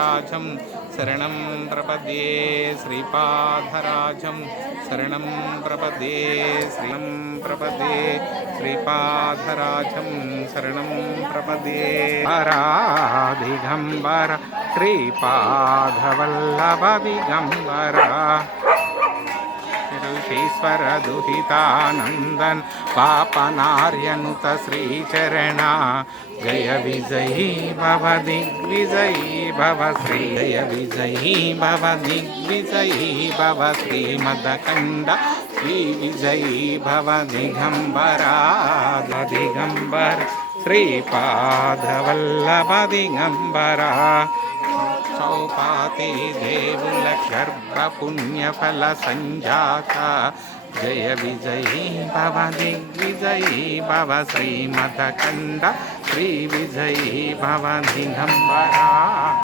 राजं शरणं प्रपद्ये श्रीपादराजं शरणं प्रपद्ये श्रीपादराजं शरणं प्रपद्ये दिगंबर श्रीपादवल्लभ दिगंबर ऋषीश्वर दुहितानंदन पापनार्यनुत श्रीचरण जय विजयी भव दिग्विजयी भव श्री जय विजयी भव दिग्विजयी भव श्रीमदकंड श्री विजयी भव दिगंबरा दिगंबर श्रीपादवल्लभ दिगंबरा सौपाति देवुल गर्भ पुण्यफल संजात जय विजयी भव दिग्विजयी भव श्रीमदकंड श्री विजयी भव दिगंबरा।